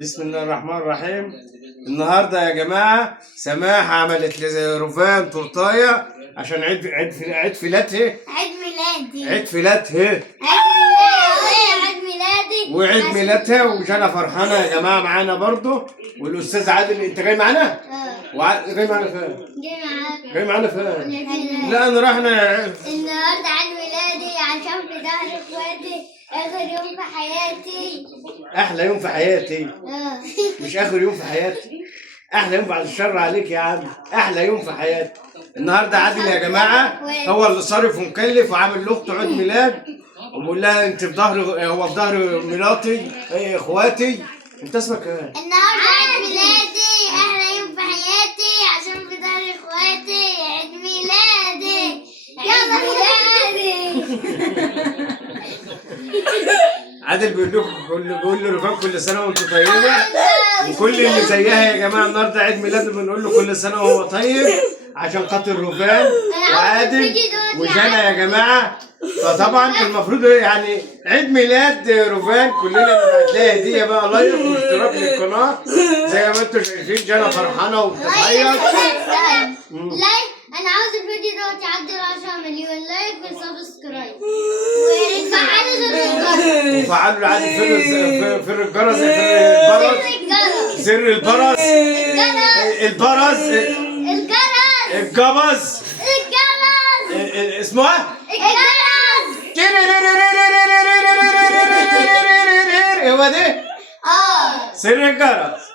بسم الله الرحمن الرحيم. النهارده يا جماعه سماح عملت لرفان تورتايه عشان عيد فيلاتها. عيد ميلادي. عيد فيلاتها. عيد ميلادي. وعيد ميلادها وجانا فرحانه يا جماعه معانا برضه. والاستاذ عادل انت جاي معانا؟ جاي معانا فين؟ جاي معانا فين؟ لا انا رحنا النهارده عيد ميلادي عشان في ظهر اخواتي اخر يوم في حياتي. احلى يوم في حياتي. مش اخر يوم في حياتي، احلى يوم بعد الشر عليك يا عم، احلى يوم في حياتي. النهارده عادل يا جماعه هو اللي صارف ومكلف وعامل لاخته عيد ميلاد وبقول لها انت في ظهر، هو في ظهر مراتي اخواتي. انت اسمك ايه؟ النهارده عيد ميلادي احلى يوم في حياتي عشان في ظهر اخواتي عيد ميلادي. يلا ميلادي. عادل بيقول لرفان كل سنه وانت طيبه، وكل اللي زيها يا جماعه النهارده عيد ميلاده بنقول له كل سنه وهو طيب عشان خاطر رفان وعادل وجانا يا جماعه. فطبعا المفروض يعني عيد ميلاد رفان كلنا نبعت لها هديه بقى، لايك واشتراك للقناه زي ما انتم شايفين. جانا فرحانه وبتعيط. لايك، انا عاوز الفيديو ده يعدي 10 مليون لايك وسبسكرايب وفعلوا زر الجرس. وفعلوا العادل فر الجرس، سر البرص، البرص، الجبز، اسمه ايه؟ هو ده سر الجرس.